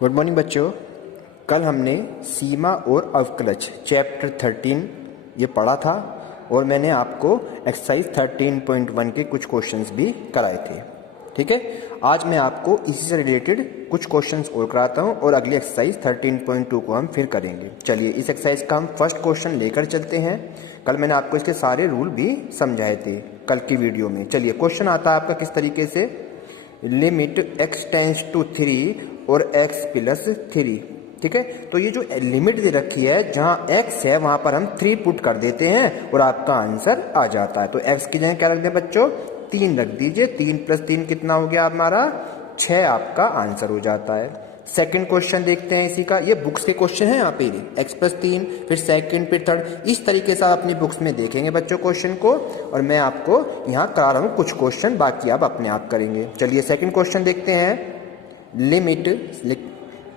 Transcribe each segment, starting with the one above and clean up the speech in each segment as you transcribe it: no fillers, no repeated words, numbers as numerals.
Good morning बच्चों। कल हमने सीमा और अवकलज चैप्टर 13 ये पढ़ा था और मैंने आपको एक्सरसाइज 13.1 के कुछ क्वेश्चंस भी कराए थे। ठीक है, आज मैं आपको इसी से रिलेटेड कुछ क्वेश्चंस और कराता हूँ और अगली एक्सरसाइज 13.2 को हम फिर करेंगे। चलिए इस एक्सरसाइज का हम फर्स्ट क्वेश्चन लेकर चलते हैं। कल मैंने आपको इसके सारे रूल भी समझाए थे कल की वीडियो में। चलिए क्वेश्चन आता है आपका किस तरीके से, लिमिट x टेंस टू 3 और x प्लस 3। ठीक है, तो ये जो लिमिट दे रखी है जहां x है वहां पर हम 3 पुट कर देते हैं और आपका आंसर आ जाता है। तो x की जगह क्या रख दें बच्चों, 3 रख दीजिए। 3 प्लस 3 कितना हो गया हमारा, 6 आपका आंसर हो जाता है। सेकंड क्वेश्चन देखते हैं इसी का, ये बुक्स के क्वेश्चन है यहाँ पे x प्लस 3, फिर सेकंड, फिर थर्ड, इस तरीके से आप अपनी बुक्स में देखेंगे बच्चों क्वेश्चन को, और मैं आपको यहाँ करा रहा हूँ कुछ क्वेश्चन, बाकी आप अपने आप करेंगे। चलिए सेकंड क्वेश्चन देखते हैं, लिमिट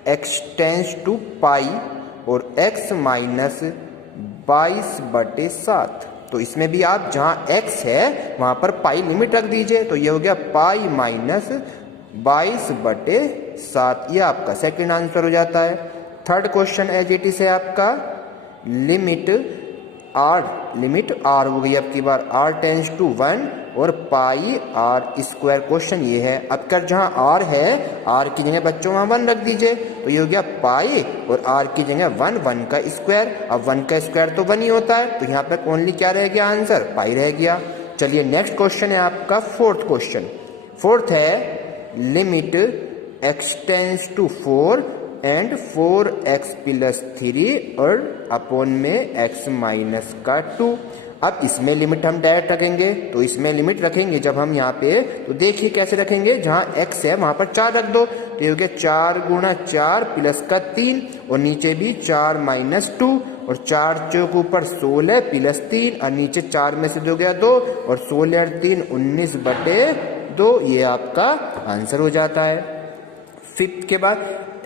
x टेंस टू पाई और x माइनस 22/7। तो इसमें भी आप जहाँ x है वहां पर पाई लिमिट रख दीजिए, तो ये हो गया पाई माइनस 22/7, ये आपका सेकंड आंसर हो जाता है। Third question as it is है आपका, लिमिट r हो गई अब की बार, r टेंस टू 1 और पाई r स्क्वायर। क्वेश्चन ये है, अब कर जहां r है r की जगह बच्चों वहां 1 रख दीजिए, तो ये हो गया पाई और r की जगह 1 का स्क्वायर। अब 1 का स्क्वायर तो 1 ही होता है, तो यहाँ पे ओनली क्या रह गया आंसर, पाई रह गया। चलिए नेक्स्ट क्वेश्चन है आपका फोर्थ क्वेश्चन। फोर्थ है, limit x tends to 4 and 4x plus 3 और अपॉन में x माइनस का 2। अब इसमें लिमिट हम डायरेक्ट रखेंगे, तो इसमें लिमिट रखेंगे जब हम यहाँ पे, तो देखिए कैसे रखेंगे, जहाँ x है वहां पर 4 रख दो, तो ये हो गया 4 गुणा 4 प्लस का 3 और नीचे भी 4 माइनस 2 और 4 चौक ऊपर 16 प्लस 3 और नीचे 4 में से 2 गया 2 और 16 और 3 19/2, ये आपका आंसर हो जाता है। फिफ्थ के बाद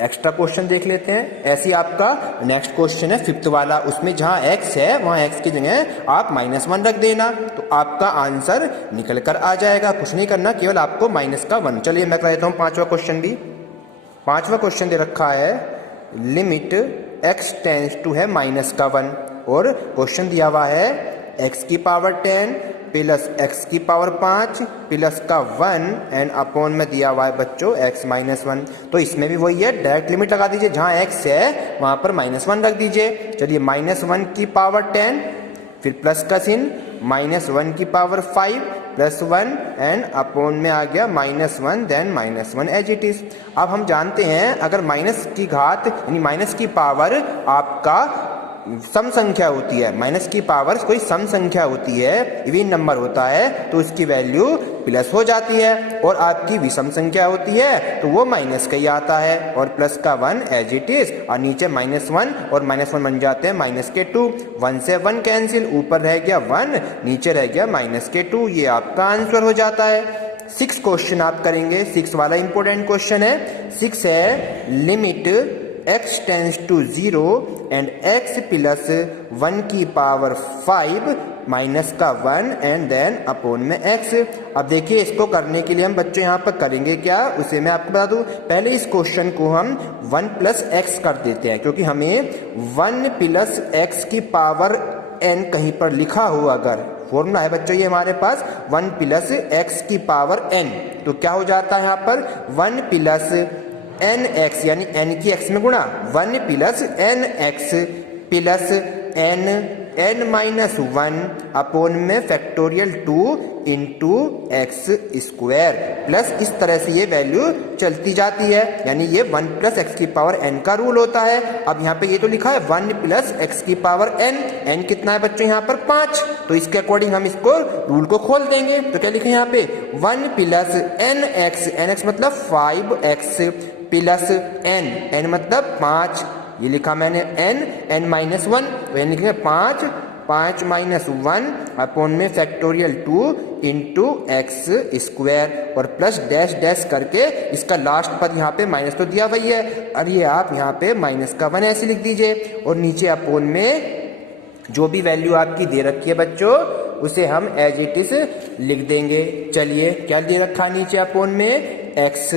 एक्स्ट्रा क्वेश्चन देख लेते हैं। ऐसे आपका नेक्स्ट क्वेश्चन है फिफ्थ वाला, उसमें जहां x है वहां x की जगह आप -1 रख देना, तो आपका आंसर निकल कर आ जाएगा। कुछ नहीं करना, केवल आपको -1। चलिए मैं कर देता हूं पांचवा क्वेश्चन भी। पांचवा क्वेश्चन दे रखा है, लिमिट x टेंस टू है -1 और क्वेश्चन दिया हुआ है x की पावर 10 प्लस x की पावर 5 प्लस का 1 एंड अपॉन में दिया हुआ है बच्चों x माइनस 1। तो इसमें भी वही है, डायरेक्ट लिमिट लगा दीजिए, जहां x है वहां पर -1 रख दीजिए। चलिए -1 की पावर 10 फिर प्लस का चिन्ह, -1 की पावर 5 प्लस 1 एंड अपॉन में आ गया -1 देन -1 एज इट इज। अब हम जानते हैं अगर माइनस की घात यानी माइनस की पावर आपका सम संख्या होती है, माइनस की पावर कोई सम संख्या होती है, इवन नंबर होता है, तो इसकी वैल्यू प्लस हो जाती है, और आपकी विषम संख्या होती है तो वो माइनस का ही आता है, और प्लस का 1 एज इट इज, और नीचे -1 और -1 बन जाते हैं -2। 1 से 1 कैंसिल, ऊपर रह गया 1, नीचे रह गया -2, ये आपका आंसर हो जाता है। 6 क्वेश्चन आप करेंगे, 6 वाला इंपोर्टेंट क्वेश्चन है। 6 है, limit x tends to 0 and x plus 1 की पावर 5 माइनस का 1 एंड देन अपॉन में x। अब देखिए इसको करने के लिए हम बच्चों यहाँ पर करेंगे क्या, उसे मैं आपको बता दूं। पहले इस क्वेश्चन को हम 1 प्लस x कर देते हैं, क्योंकि हमें 1 प्लस x की पावर n कहीं पर लिखा हो, अगर फॉर्मूला है बच्चों ये हमारे पास 1 प्लस x की पावर n, तो क्या हो जाता है यहाँ पर 1 प्लस nx यानी n की x में गुणा, 1 plus nx plus n minus 1 upon में factorial 2 into x square, plus इस तरह से ये वैल्यू चलती जाती है, यानी ये 1 प्लस एक्स की पावर n का रूल होता है। अब यहाँ पे ये तो लिखा है 1 प्लस एक्स की पावर n कितना है बच्चों यहाँ पर 5, तो इसके अकॉर्डिंग हम इसको रूल को खोल देंगे, तो क्या लिखे यहाँ पे 1 प्लस nx मतलब 5x प्लस n मतलब 5, ये लिखा मैंने n माइनस 1, तो n लिखे 5 माइनस 1 अपॉन में फैक्टोरियल 2 इंटू एक्स स्क्वायर, और प्लस डैश डैश करके इसका लास्ट पद यहाँ पे माइनस तो दिया वही है, और ये आप यहाँ पे माइनस का 1 ऐसे लिख दीजिए, और नीचे अपॉन में जो भी वैल्यू आपकी दे रखी है बच्चों उसे हम एज इट इज लिख देंगे। चलिए क्या दे रखा नीचे अपॉन में x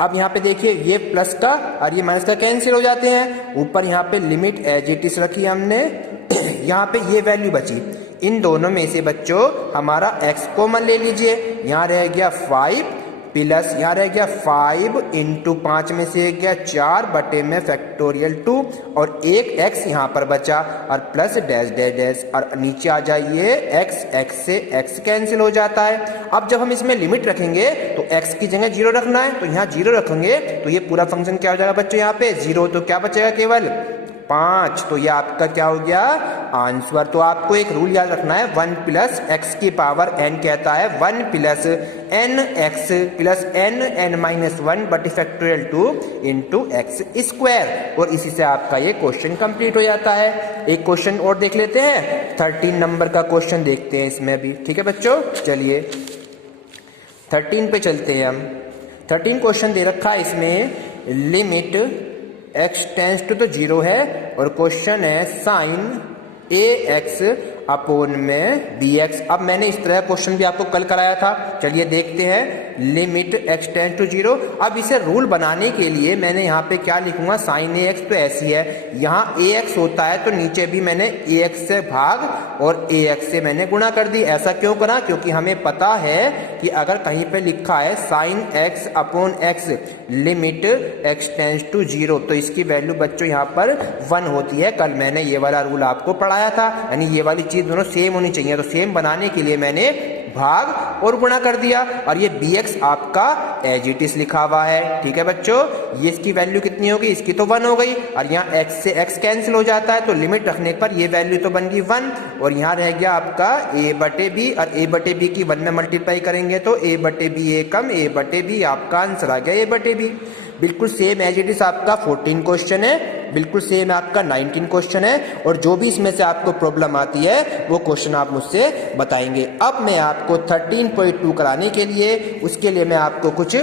अब यहाँ पे देखिए ये प्लस का और ये माइनस का कैंसिल हो जाते हैं। ऊपर यहाँ पे लिमिट एज इट इज रखी हमने यहाँ पे ये वैल्यू बची। इन दोनों में से बच्चों हमारा x कॉमन ले लीजिए। यहाँ रह गया 5 प्लस यहाँ रह गया 5 इंटू 5 में से गया 4 बटे में फैक्टोरियल 2 और एक x यहाँ पर बचा और प्लस डैश डैश डैश और नीचे आ जाइए x से x कैंसिल हो जाता है। अब जब हम इसमें लिमिट रखेंगे तो x की जगह 0 रखना है, तो यहाँ 0 रखेंगे तो ये पूरा फंक्शन क्या हो जाएगा बच्चों, यहाँ पे 0 तो क्या बचेगा केवल 5। तो ये आपका क्या हो गया आंसर। तो आपको एक रूल याद रखना है 1 प्लस एक्स की पावर n कहता है 1 plus n x plus n minus 1 बटे फैक्टोरियल 2 इंटू एक्स स्क्वायर। और इसी से आपका ये क्वेश्चन कंप्लीट हो जाता है। एक क्वेश्चन और देख लेते हैं, 13 नंबर का क्वेश्चन देखते हैं इसमें भी। ठीक है बच्चों, चलिए 13 पे चलते हैं हम। 13 क्वेश्चन दे रखा है इसमें, लिमिट x टेंस टू तो 0 है और क्वेश्चन है साइन ax अपोन में bx। अब मैंने इस तरह क्वेश्चन भी आपको कल कराया था, चलिए देखते हैं। Limit x tends to 0। अब इसे रूल बनाने के लिए मैंने यहाँ पे क्या लिखूंगा, साइन ax तो ऐसी है, यहाँ ax होता है तो नीचे भी मैंने ax से भाग और ax से मैंने गुणा कर दी। ऐसा क्यों करा, क्योंकि हमें पता है कि अगर कहीं पे लिखा है sine x upon x limit x tends to 0 तो इसकी वैल्यू बच्चों यहाँ पर 1 होती है। कल मैंने ये वाला रूल आपको पढ़ाया था, यानी ये वाली चीज दोनों सेम होनी चाहिए। तो सेम बनाने के लिए मैंने भाग और गुणा कर दिया और ये bx आपका एज इट इज लिखा हुआ है। ठीक है बच्चों, ये इसकी वैल्यू कितनी होगी, इसकी तो 1 हो गई और यहाँ x से x कैंसिल हो जाता है तो लिमिट रखने पर ये वैल्यू तो बन गई 1 और यहाँ रह गया आपका a बटे b और a बटे b की 1 में मल्टीप्लाई करेंगे तो a बटे b a कम a बटे b आपका आंसर आ गया a बटे b। बिल्कुल सेम एज इट इज आपका 14 क्वेश्चन है, बिल्कुल सेम आपका 19 क्वेश्चन है और जो भी इसमें से आपको प्रॉब्लम आती है वो क्वेश्चन आप मुझसे बताएंगे। अब मैं आपको 13.2 कराने के लिए, उसके लिए मैं आपको कुछ,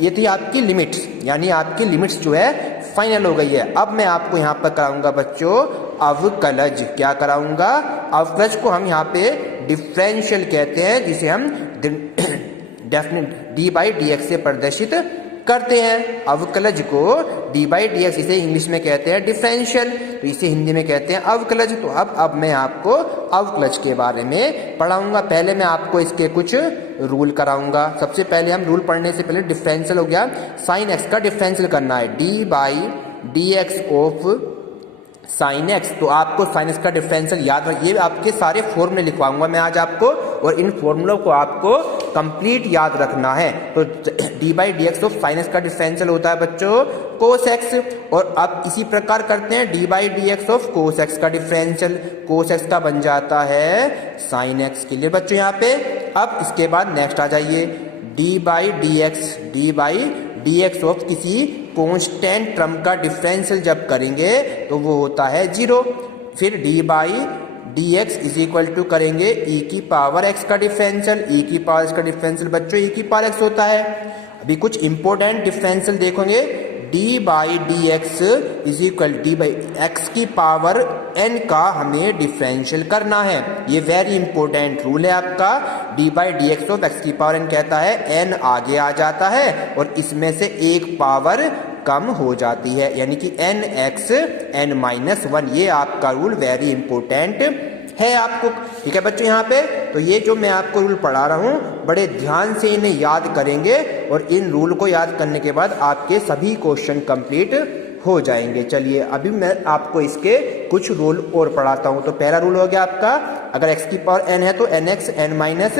ये थी आपकी लिमिट्स, यानी आपकी लिमिट्स जो है फाइनल हो गई है। अब मैं आपको यहाँ पर कराऊंगा बच्चों अवकलज। क्या कराऊंगा, अवकलज को हम यहाँ पे डिफरेंशियल कहते हैं, जिसे हम definite D by d x से प्रदर्शित करते हैं। अवकलज को डी बाई डी एक्स, इसे इंग्लिश में कहते हैं डिफरेंशियल, तो इसे हिंदी में कहते हैं अवकलज। तो अब मैं आपको अवकलज के बारे में पढ़ाऊंगा। पहले मैं आपको इसके कुछ रूल कराऊंगा। सबसे पहले हम रूल पढ़ने से पहले डिफरेंशियल हो गया, साइन एक्स का डिफरेंशियल करना है, D by d x of sine x. तो आपको साइन एक्स का डिफरेंशियल याद रखिए, आपके सारे फॉर्मूले लिखवाऊंगा मैं आज आपको और इन फॉर्मूलों को आपको कंप्लीट याद रखना है। तो D by d x of sine x का डिफरेंशियल होता है बच्चों कोस एक्स। और अब इसी प्रकार करते हैं D by d x of cos x का डिफरेंशियल, कोस एक्स का बन जाता है साइन एक्स के लिए बच्चों यहाँ पे। अब इसके बाद नेक्स्ट आ जाइए, d by d x of किसी कांस्टेंट टर्म का डिफरेंशियल जब करेंगे तो वो होता है 0। फिर d by d x is equal to करेंगे ई की पावर एक्स का डिफरेंशियल, ई की पावर एक्स का डिफरेंशियल बच्चों ई की पावर एक्स होता है। अभी कुछ इंपॉर्टेंट डिफरेंशियल देखोगे, D by d x is equal D by x की पावर n का हमें डिफरेंशियल करना है। ये वेरी इंपॉर्टेंट रूल है आपका। D by d x of x की पावर n कहता है n आगे आ जाता है और इसमें से एक पावर कम हो जाती है, यानी कि n x n माइनस 1। ये आपका रूल वेरी इंपॉर्टेंट है आपको। ठीक है बच्चों यहाँ पे, तो ये जो मैं आपको रूल पढ़ा रहा हूँ बड़े ध्यान से इन्हें याद करेंगे और इन रूल को याद करने के बाद आपके सभी क्वेश्चन कंप्लीट हो जाएंगे। चलिए अभी मैं आपको इसके कुछ रूल और पढ़ाता हूँ। तो पहला रूल हो गया आपका, अगर x की पावर n है तो nx n माइनस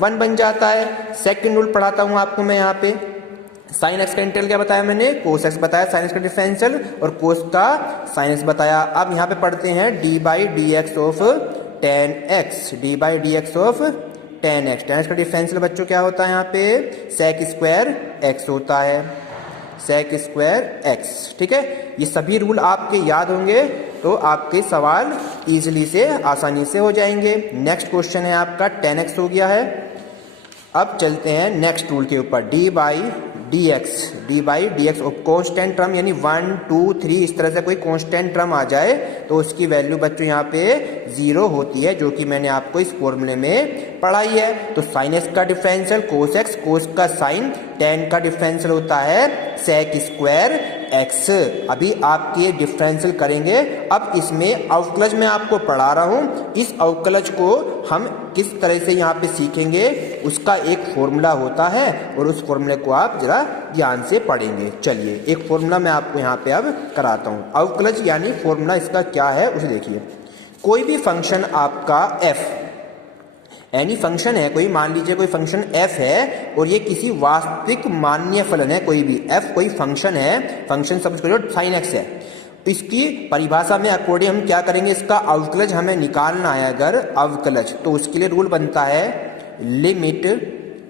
1 बन जाता है। सेकंड रूल पढ़ाता हूँ आपको मैं यहाँ पे, साइन एक्स का इंटीग्रल क्या बताया मैंने, कोस एक्स बताया, साइन एक्स का डिफरेंशियल और कोस का साइन एक्स बताया। अब यहाँ पे पढ़ते हैं D by d x of ten x, D by d x of ten x. Ten x का डिफरेंशियल बच्चों क्या होता है यहाँ पे, सेक स्क्वायर एक्स होता है, सेक स्क्वायर एक्स। ठीक है, ये सभी रूल आपके याद होंगे तो आपके सवाल इजीली से आसानी से हो जाएंगे। नेक्स्ट क्वेश्चन है आपका 10x हो गया है। अब चलते हैं नेक्स्ट रूल के ऊपर, D by d x, D by d x, constant term यानी 1 2 3 इस तरह से कोई कॉन्स्टेंट टर्म आ जाए तो उसकी वैल्यू बच्चों यहाँ पे 0 होती है, जो कि मैंने आपको इस फॉर्मूले में पढ़ाई है। तो साइन एक्स का डिफरेंशियल कोस एक्स, कोस का साइन, टेन का डिफरेंशियल होता है सेक स्क्वायर एक्स। अभी आपके डिफरेंशियल करेंगे। अब इसमें अवकलज मैं आपको पढ़ा रहा हूँ, इस अवकलज को हम किस तरह से यहाँ पे सीखेंगे उसका एक फॉर्मूला होता है और उस फॉर्मूले को आप जरा ध्यान से पढ़ेंगे। चलिए एक फॉर्मूला मैं आपको यहाँ पे अब कराता हूँ। अवकलज यानी फॉर्मूला इसका क्या है उसे देखिए। कोई भी फंक्शन आपका f, एनी फंक्शन है कोई, मान लीजिए कोई फंक्शन f है और ये किसी वास्तविक मान्य फलन है, कोई भी f कोई फंक्शन है, फंक्शन समझ करो साइन x है, इसकी परिभाषा में अकॉर्डिंग हम क्या करेंगे, इसका अवकलज हमें निकालना है। अगर अवकलज तो उसके लिए रूल बनता है limit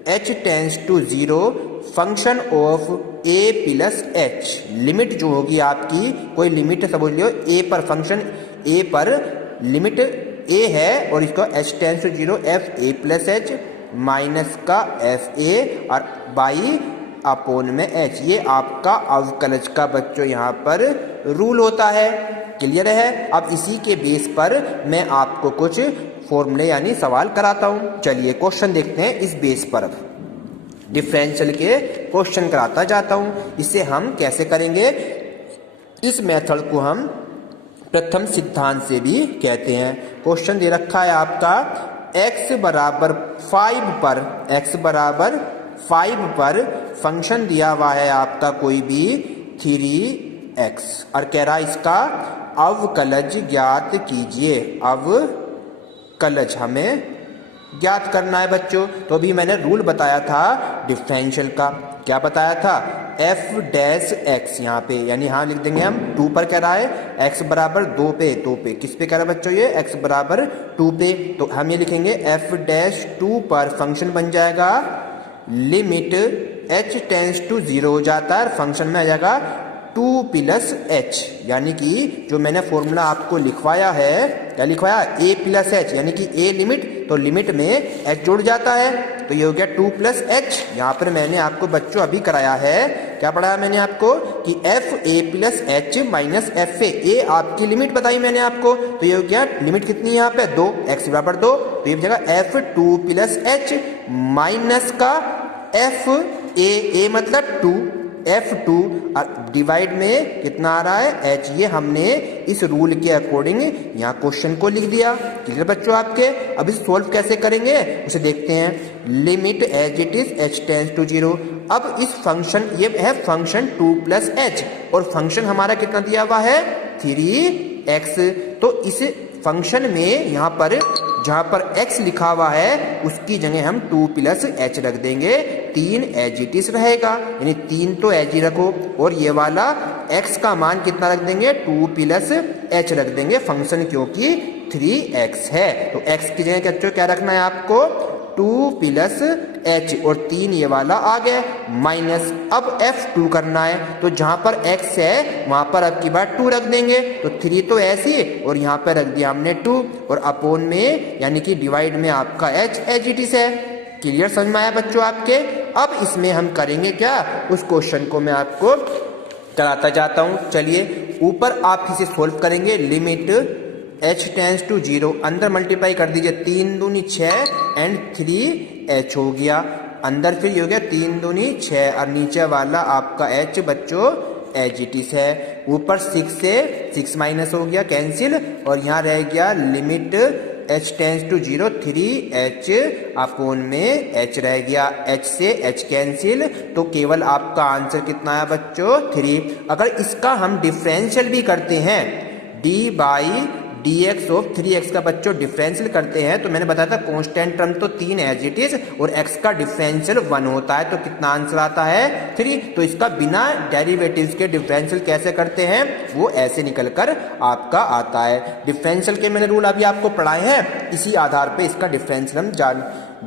h tends to 0 function of a plus h। Limit जो होगी आपकी, कोई लिमिट समझ लो a पर, फंक्शन a पर लिमिट a है और इसका h tends to 0 f a plus h minus का f a और बाई अपोन में h, ये आपका अवकलज का बच्चों यहाँ पर रूल होता है। क्लियर है। अब इसी के बेस पर मैं आपको कुछ फॉर्मूले यानी सवाल कराता हूँ। चलिए क्वेश्चन देखते हैं। इस बेस पर डिफरेंशियल के क्वेश्चन कराता जाता हूँ। इसे हम कैसे करेंगे, इस मेथड को हम प्रथम सिद्धांत से भी कहते हैं। क्वेश्चन दे रखा है आपका x बराबर 5 पर, x बराबर 5 पर फंक्शन दिया हुआ है आपका कोई भी 3x और कह रहा है इसका अवकलज ज्ञात कीजिए। अवकलज हमें ज्ञात करना है बच्चों। तो अभी मैंने रूल बताया था डिफरेंशियल का, क्या बताया था, f डैश x यहाँ पे, यानी यहाँ लिख देंगे हम 2 पर कह रहा है, x बराबर 2 पे, 2 पे किस पे कह रहा है बच्चों, ये x बराबर 2 पे, तो हम ये लिखेंगे f डैश 2 पर फंक्शन बन जाएगा लिमिट h टेंस टू 0 हो जाता है, फंक्शन में आ जाएगा 2 प्लस h, यानी कि जो मैंने फॉर्मूला आपको लिखवाया है, क्या लिखवाया, a प्लस h, यानी कि a लिमिट, तो लिमिट में h जुड़ जाता है, तो ये हो गया 2 प्लस h। यहाँ पर मैंने आपको बच्चों अभी कराया है, क्या पढ़ाया मैंने आपको कि f a plus h minus f a आपकी लिमिट बताई मैंने आपको, तो ये हो गया लिमिट कितनी है यहाँ पे 2, x बराबर 2, तो ये हो जाएगा f 2 प्लस h माइनस का f a मतलब 2, f2 डिवाइड में कितना आ रहा है h, ये हमने इस रूल के अकॉर्डिंग यहाँ क्वेश्चन को लिख दिया। क्लियर बच्चों आपके। अब इस सॉल्व कैसे करेंगे उसे देखते हैं। Limit as it is h tends to 0। अब इस फंक्शन, ये है फंक्शन 2 प्लस h और फंक्शन हमारा कितना दिया हुआ है 3x, तो इस फंक्शन में यहाँ पर जहां पर x लिखा हुआ है उसकी जगह हम 2 प्लस h रख देंगे, 3 एज इट इज रहेगा, यानी 3 तो एज ही रखो और ये वाला x का मान कितना रख देंगे 2 प्लस h रख देंगे, फंक्शन क्योंकि 3x है, तो x की जगह क्या रखना है आपको 2 प्लस h और 3 ये वाला आ गया माइनस, अब f2 करना है, तो जहां पर x है वहां पर अब की बार 2 रख देंगे, तो 3 तो ऐसे और यहाँ पर रख दिया हमने 2 और अपोन में यानी कि डिवाइड में आपका h एज इट इज है। क्लियर समझ में आया बच्चों आपके। अब इसमें हम करेंगे क्या, उस क्वेश्चन को मैं आपको कराता जाता हूँ। चलिए ऊपर आप इसे सोल्व करेंगे, लिमिट h टेंस टू 0, अंदर मल्टीप्लाई कर दीजिए, 3 दूनी 6 एंड 3h हो गया, अंदर फिर ये हो गया 3 दूनी 6 और नीचे वाला आपका h बच्चों एज इट इज है। ऊपर 6 से 6 माइनस हो गया कैंसिल और यहाँ रह गया limit h tends to 0 3h upon में h रह गया, h से h कैंसिल, तो केवल आपका आंसर कितना आया बच्चों 3। अगर इसका हम डिफरेंशियल भी करते हैं d by dx of 3x का बच्चों डिफरेंशियल करते हैं, तो मैंने बताया था कांस्टेंट टर्म तो 3 एज इट इज और x का डिफरेंशियल 1 होता है, तो कितना आंसर आता है 3। तो इसका बिना डेरिवेटिव्स के डिफरेंशियल कैसे करते हैं वो ऐसे निकलकर आपका आता है। डिफरेंशियल के मैंने रूल अभी आपको पढ़ाए हैं, इसी आधार पे इसका डिफरेंशियल हम जान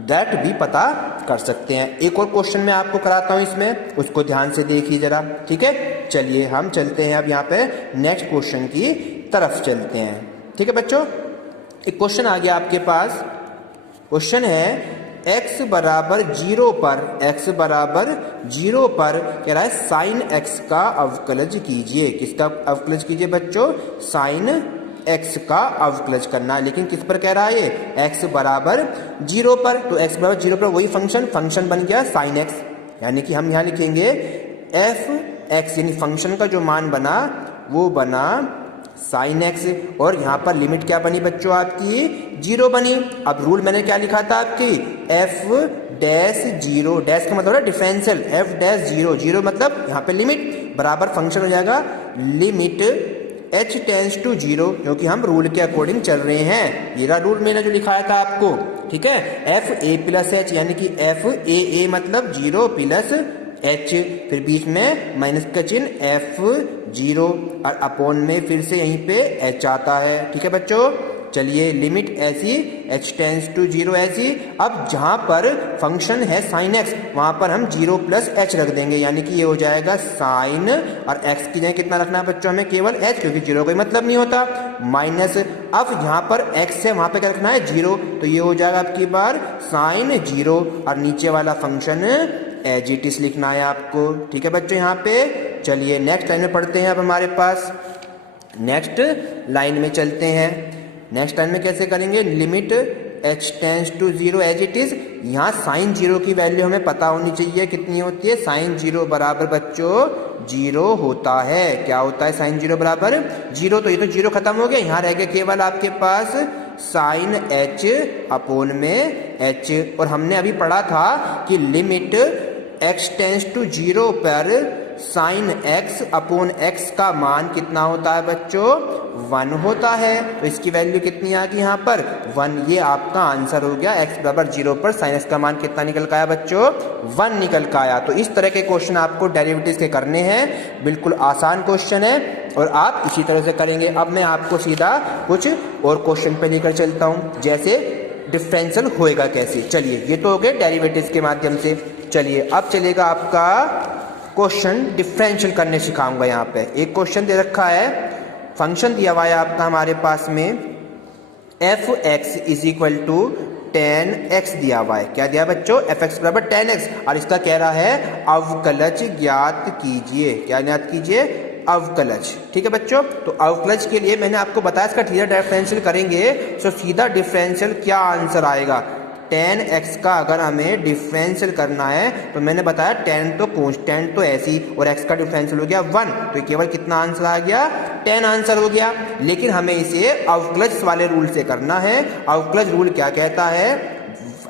दैट भी पता कर सकते हैं। एक और क्वेश्चन मैं आपको कराता हूं इसमें, उसको ध्यान से देखिए जरा, ठीक है। चलिए हम चलते हैं अब यहाँ पे नेक्स्ट क्वेश्चन की तरफ चलते हैं, ठीक है बच्चों। एक क्वेश्चन आ गया आपके पास, क्वेश्चन है x बराबर 0 पर कह रहा है साइन x का अवकलज कीजिए। किसका अवकलज कीजिए बच्चों? साइन x का अवकलज करना है। लेकिन किस पर कह रहा है ये? x बराबर 0 पर। तो x बराबर 0 पर वही फंक्शन बन गया साइन x, यानी कि हम यहाँ लिखेंगे f(x) यानी फंक्शन का जो मान बना वो बना साइन x, और यहाँ पर लिमिट क्या बनी बच्चों आपकी? 0 बनी। अब रूल मैंने क्या लिखा था आपकी? f'(0), डैश का मतलब है डिफरेंशियल, f'(0) मतलब यहाँ पे लिमिट बराबर फंक्शन हो जाएगा लिमिट h टेंड्स टू 0, क्योंकि हम रूल के अकॉर्डिंग चल रहे हैं। ये रहा रूल मैंने जो लिखाया था आपको, ठीक है। fa प्लस h यानी कि f मतलब 0 प्लस h, फिर बीच में माइनस का चिन्ह f0 और अपॉन में फिर से यहीं पे h आता है, ठीक है बच्चों। चलिए लिमिट ऐसी h टेंड्स टू 0 ऐसी। अब जहां पर फंक्शन है साइन x वहां पर हम 0 प्लस h रख देंगे, यानी कि ये हो जाएगा साइन, और x की जगह कितना रखना है बच्चों? हमें केवल h, क्योंकि 0 कोई मतलब नहीं होता, माइनस। अब यहाँ पर x है वहां पे क्या रखना है? 0, तो ये हो जाएगा आपकी बार साइन 0, और नीचे वाला फंक्शन एज इट इज लिखना है आपको, ठीक है बच्चों यहाँ पे। चलिए नेक्स्ट लाइन में पढ़ते हैं। अब हमारे पास नेक्स्ट लाइन में चलते हैं। नेक्स्ट लाइन में कैसे करेंगे? Limit h tends to 0 as it is. यहाँ साइन 0 की वैल्यू हमें पता होनी चाहिए, कितनी होती है? साइन 0 बराबर बच्चों 0 होता है। क्या होता है साइन 0 बराबर 0? तो ये तो 0 खत्म हो गया, यहाँ रह गया केवल आपके पास साइन h अपॉन में h। और हमने अभी पढ़ा था कि लिमिट x टेंड्स टू 0 पर साइन x अपॉन x का मान कितना होता है बच्चों? 1 होता है। तो इसकी वैल्यू कितनी आ गई यहाँ पर? 1। ये आपका आंसर हो गया। x बराबर 0 पर साइन x का मान कितना निकल का आया बच्चों? 1 निकल का आया। तो इस तरह के क्वेश्चन आपको डेरिवेटिव्स के करने हैं, बिल्कुल आसान क्वेश्चन है और आप इसी तरह से करेंगे। अब मैं आपको सीधा कुछ और क्वेश्चन पे लेकर चलता हूँ, जैसे डिफरेंशियल होएगा कैसे। चलिए ये तो हो गए डेरिवेटिव्स के माध्यम से। चलिए अब चलेगा आपका क्वेश्चन डिफरेंशियल करने सिखाऊंगा। यहाँ पे एक क्वेश्चन दे रखा है, फंक्शन दिया हुआ है आपका हमारे पास में f(x) is equal to 10x दिया हुआ है। क्या दिया बच्चों? f(x) बराबर 10x, और इसका कह रहा है अवकलज ज्ञात कीजिए। क्या ज्ञात कीजिए? अवकलज, ठीक है बच्चों। तो अवकलज के लिए मैंने आपको बताया इसका सीधा डिफरेंशियल करेंगे, तो सीधा डिफरेंशियल क्या आंसर आएगा? 10x का अगर हमें डिफरेंशियल करना है तो मैंने बताया 10 तो कांस्टेंट तो ऐसी, और x का डिफरेंशियल हो गया 1, तो केवल कितना आंसर आ गया? 10 आंसर हो गया। लेकिन हमें इसे अवकलज वाले रूल से करना है। अवकलज रूल क्या कहता है?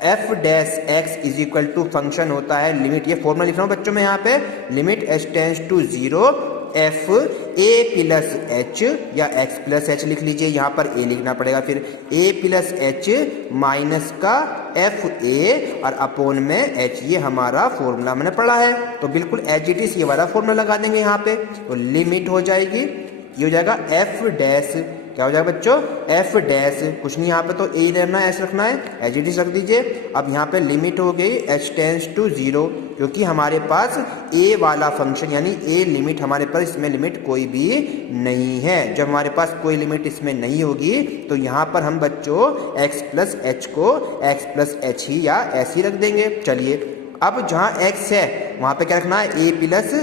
f(x) is equal to function होता है लिमिट, ये फॉर्मूला लिख रहा हूँ बच्चों मैं यहाँ पे, limit h tends to 0 f(a) plus h, या x प्लस h लिख लीजिए, यहाँ पर a लिखना पड़ेगा, फिर a प्लस h माइनस का f(a) और अपॉन में h। ये हमारा फॉर्मूला मैंने पढ़ा है, तो बिल्कुल एज इट इज ये वाला फॉर्मूला लगा देंगे यहाँ पे। तो लिमिट हो जाएगी, ये हो जाएगा f', क्या हो जाएगा बच्चों? f', कुछ नहीं यहाँ पे तो a रहना है, ऐसे रखना है, एज इट इज रख दीजिए। अब यहाँ पे लिमिट हो गई h टेंड्स टू 0, क्योंकि हमारे पास a वाला फंक्शन यानी a लिमिट हमारे पास, इसमें लिमिट कोई भी नहीं है। जब हमारे पास कोई लिमिट इसमें नहीं होगी तो यहाँ पर हम बच्चों x प्लस h को x प्लस h ही या ऐसे ही रख देंगे। चलिए अब जहाँ x है वहाँ पे क्या रखना है? a प्लस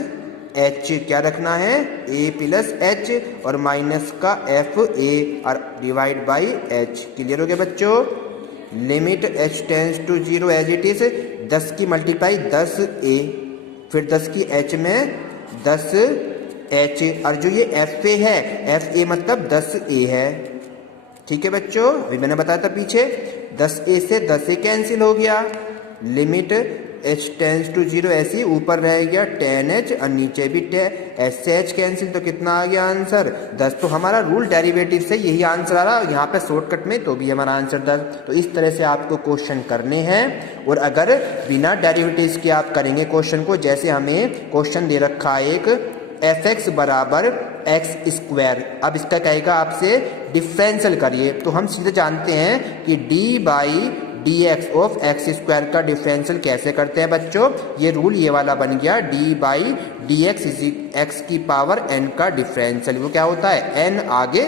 h, क्या रखना है? a प्लस h और माइनस का f(a) और डिवाइड बाई h। क्लियर हो गया बच्चों? Limit h tends to 0 as it is, 10 की मल्टीप्लाई 10a, फिर 10 की h में 10h, और जो ये fa है, fa मतलब 10a है, ठीक है बच्चों। अभी मैंने बताया था पीछे, 10a से 10a कैंसिल हो गया। लिमिट h टेंड्स टू 0 ऐसी, ऊपर रह गया 10h और नीचे भी h से h कैंसिल, तो कितना आ गया आंसर? 10। तो हमारा रूल डेरिवेटिव से यही आंसर आ रहा है, यहाँ पे शॉर्टकट में तो भी हमारा आंसर 10। तो इस तरह से आपको क्वेश्चन करने हैं, और अगर बिना डेरिवेटिव्स के आप करेंगे क्वेश्चन को, जैसे हमें क्वेश्चन दे रखा है एक f(x) बराबर x², अब इसका कहेगा आपसे डिफरेंशियल करिए, तो हम सीधे जानते हैं कि d/dx ऑफ x² का डिफरेंशियल कैसे करते हैं बच्चों। ये रूल ये वाला बन गया, d/dx x की पावर n का डिफरेंशियल। वो क्या होता है? n आगे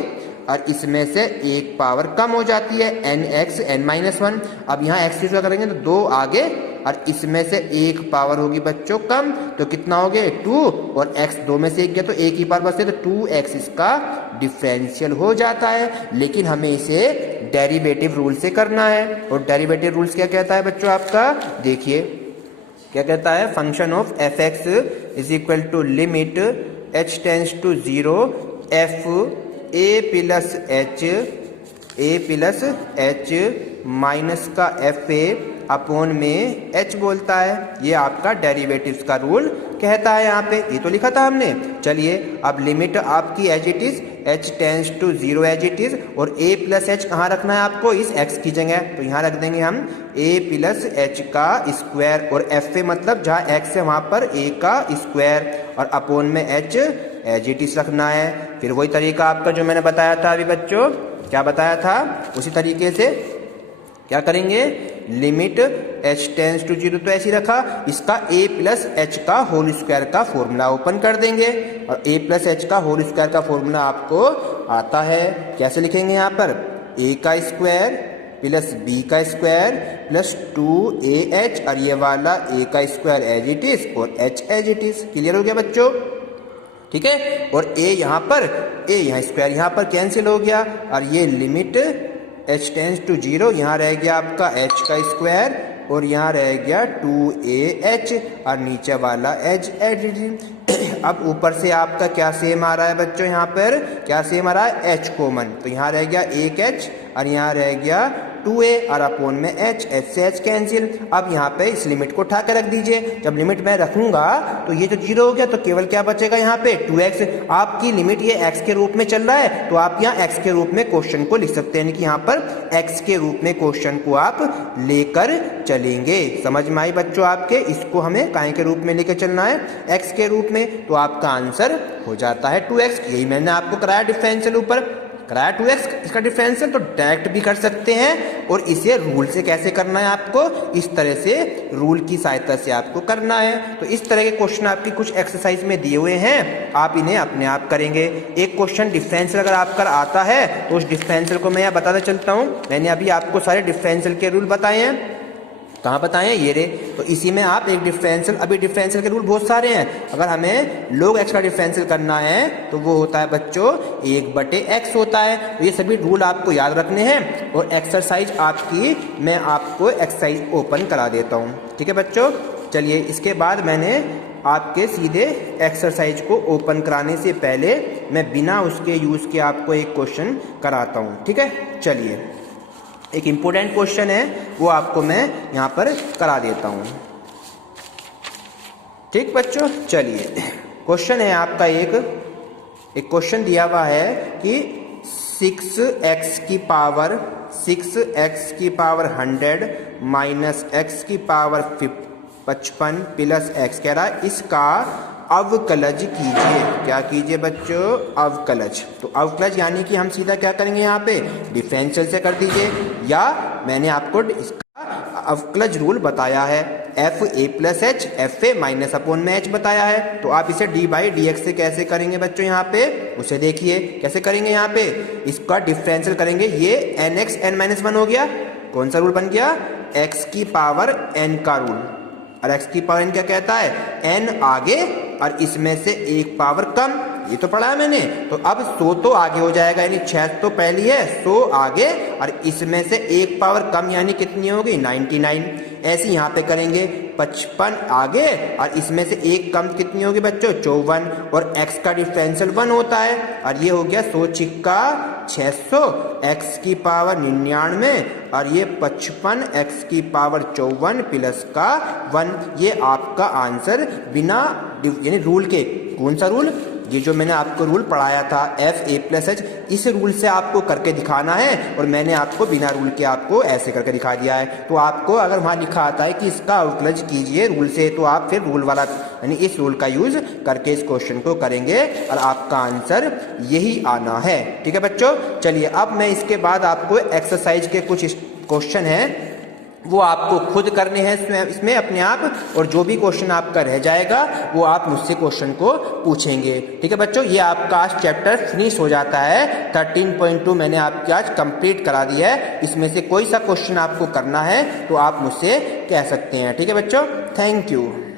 और इसमें से एक पावर कम हो जाती है nx n-1। अब यहाँ x क्या करेंगे तो 2 आगे और इसमें से एक पावर होगी बच्चों कम, तो कितना हो गया 2 और x 2 में से एक गया तो एक ही पावर बचते, तो 2x इसका डिफरेंशियल हो जाता है। लेकिन हमें इसे डेरिवेटिव रूल से करना है, और डेरिवेटिव रूल्स क्या कहता है बच्चों आपका, देखिए क्या कहता है, function of f x is equal to limit h tends to 0 f a plus h minus का एफ ए अपॉन में h बोलता है। ये आपका डेरिवेटिव्स का रूल कहता है, यहाँ पे ये तो लिखा था हमने। चलिए अब लिमिट आपकी as it is h tends to 0 as it is, और a प्लस एच कहाँ रखना है आपको, इस x की जगह, तो यहाँ रख देंगे हम a प्लस एच का स्क्वायर, और एफ ए मतलब जहाँ x है वहाँ पर a का स्क्वायर, और अपॉन में h एज इट इज रखना है। फिर वही तरीका आपका जो मैंने बताया था अभी बच्चों, क्या बताया था, उसी तरीके से क्या करेंगे, लिमिट h टेंस टू 0 तो ऐसी रखा, इसका a प्लस एच का होल स्क्वायर का फॉर्मूला ओपन कर देंगे, और a प्लस एच का होल स्क्वायर का फॉर्मूला आपको आता है, कैसे लिखेंगे यहाँ पर, a का स्क्वायर प्लस b का स्क्वायर प्लस 2ah, और ये वाला a का स्क्वायर एज इट इज और h as it is. Clear हो गया बच्चों, ठीक है। और a यहाँ पर, a यहाँ स्क्वायर यहाँ पर कैंसिल हो गया, और ये लिमिट h टेंस टू 0, यहाँ रह गया आपका h का स्क्वायर, और यहाँ रह गया 2ah, और नीचे वाला h एडिटिव। अब ऊपर से आपका क्या सेम आ रहा है बच्चों, यहाँ पर क्या सेम आ रहा है, h कॉमन, तो यहाँ रह गया एक h, और यहाँ रह गया 2a, और अपोन में h से h कैंसिल। अब यहाँ पे इस लिमिट को उठा के रख दीजिए, जब लिमिट मैं रखूंगा तो ये तो 0 हो गया, तो केवल क्या बचेगा यहाँ पे 2x। आपकी लिमिट ये x के रूप में चल रहा है, तो आप यहाँ x के रूप में क्वेश्चन को लिख सकते हैं, यानी कि यहाँ पर x के रूप में क्वेश्चन को आप लेकर चलेंगे। समझ में आई बच्चों आपके, इसको हमें काय के रूप में लेकर चलना है, x के रूप में, तो आपका आंसर हो जाता है 2x। यही मैंने आपको कराया डिफरेंशियल, ऊपर कराया 2x इसका डिफरेंशियल, तो डायरेक्ट भी कर सकते हैं, और इसे रूल से कैसे करना है आपको, इस तरह से रूल की सहायता से आपको करना है। तो इस तरह के क्वेश्चन आपकी कुछ एक्सरसाइज में दिए हुए हैं, आप इन्हें अपने आप करेंगे। एक क्वेश्चन डिफरेंशियल अगर आपका आता है तो उस डिफरेंशियल को मैं यहाँ बताता चलता हूँ। मैंने अभी आपको सारे डिफरेंशियल के रूल बताए हैं, कहाँ बताएं, ये रे, तो इसी में आप एक डिफरेंशियल, अभी डिफरेंशियल के रूल बहुत सारे हैं, अगर हमें log x का डिफरेंशियल करना है तो वो होता है बच्चों 1/x होता है। तो ये सभी रूल आपको याद रखने हैं, और एक्सरसाइज आपकी मैं आपको एक्सरसाइज ओपन करा देता हूँ, ठीक है बच्चों। चलिए इसके बाद मैंने आपके सीधे एक्सरसाइज को ओपन कराने से पहले मैं बिना उसके यूज के आपको एक क्वेश्चन कराता हूँ, ठीक है। चलिए एक इम्पोर्टेंट क्वेश्चन है, वो आपको मैं यहाँ पर करा देता हूँ, ठीक बच्चों। चलिए क्वेश्चन है आपका एक क्वेश्चन दिया हुआ है कि 6x की पावर 100 माइनस x की पावर 55 प्लस x कह रहा है, इसका अवकलज कीजिए। क्या कीजिए बच्चों, अवकलज। तो अवकलज यानी कि हम सीधा क्या करेंगे, यहाँ पे डिफरेंशियल से कर दीजिए, या मैंने आपको इसका अवकलज रूल बताया है, F A plus H F A minus upon में एच बताया है। तो आप इसे डी बाई डी एक्स से कैसे करेंगे बच्चों, यहाँ पे उसे देखिए कैसे करेंगे। यहाँ पे इसका डिफरेंशियल करेंगे, ये एन एक्स एन माइनस 1 हो गया, कौन सा रूल बन गया, एक्स की पावर एन का रूल, और x की पावर n क्या कहता है, n आगे और इसमें से एक पावर कम, ये तो पढ़ा है मैंने। तो अब 100 तो आगे हो जाएगा, यानी 6 तो पहली है, 100 आगे और इसमें से एक पावर कम, यानी कितनी होगी 99। ऐसे यहाँ पे करेंगे 55 आगे और इसमें से एक कम, कितनी होगी बच्चों 54, और x का डिफरेंशियल 1 होता है, और ये हो गया 100 छिक्का 600, x की पावर 99 और ये 55 x की पावर 54 प्लस का 1। ये आपका आंसर बिना यानी रूल के, कौन सा रूल, ये जो मैंने आपको रूल पढ़ाया था एफ ए प्लस एच, इस रूल से आपको करके दिखाना है, और मैंने आपको बिना रूल के आपको ऐसे करके दिखा दिया है। तो आपको अगर वहाँ लिखा आता है कि इसका अवकलज कीजिए रूल से, तो आप फिर रूल वाला यानी इस रूल का यूज करके इस क्वेश्चन को करेंगे और आपका आंसर यही आना है। ठीक है बच्चों, चलिए अब मैं इसके बाद आपको एक्सरसाइज के कुछ क्वेश्चन है वो आपको खुद करने हैं इसमें अपने आप, और जो भी क्वेश्चन आपका रह जाएगा वो आप मुझसे क्वेश्चन को पूछेंगे। ठीक है बच्चों, ये आपका आज चैप्टर फिनिश हो जाता है। 13.2 मैंने आपकी आज कंप्लीट करा दिया है। इसमें से कोई सा क्वेश्चन आपको करना है तो आप मुझसे कह सकते हैं। ठीक है बच्चों, थैंक यू।